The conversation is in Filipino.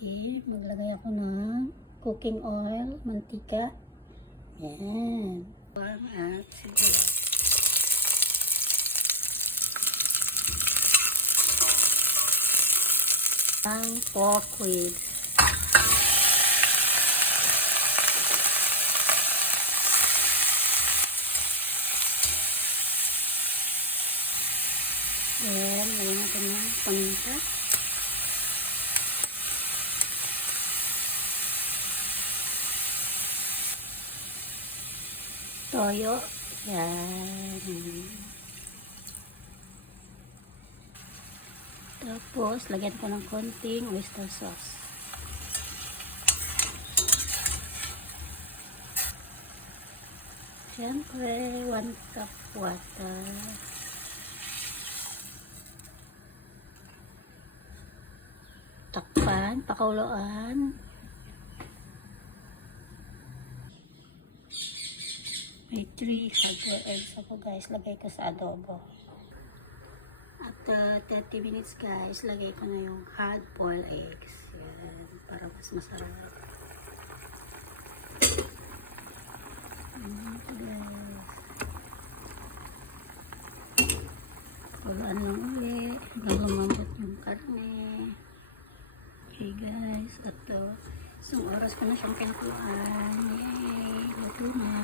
Okay, maglagay ako ng cooking oil, mantika. Yan. At sibuyas. Ang pork ribs. Then, lagyan natin ng paminta. Toyo. Yan. Tapos, lagyan ko ng konting oyster sauce. Siyempre, 1 cup water. Takpan, pakuluan. May 3 hard-boiled eggs ako guys. Lagay ko sa adobo. After 30 minutes guys, lagay ko na yung hard-boiled eggs. Yan, para mas masarap. Ito guys. Pakuluan lang ulit. Hanggang lumambot yung karne. Okay guys, ito. Isang oras ko na siyang pinakuluan. Yay! Luto na.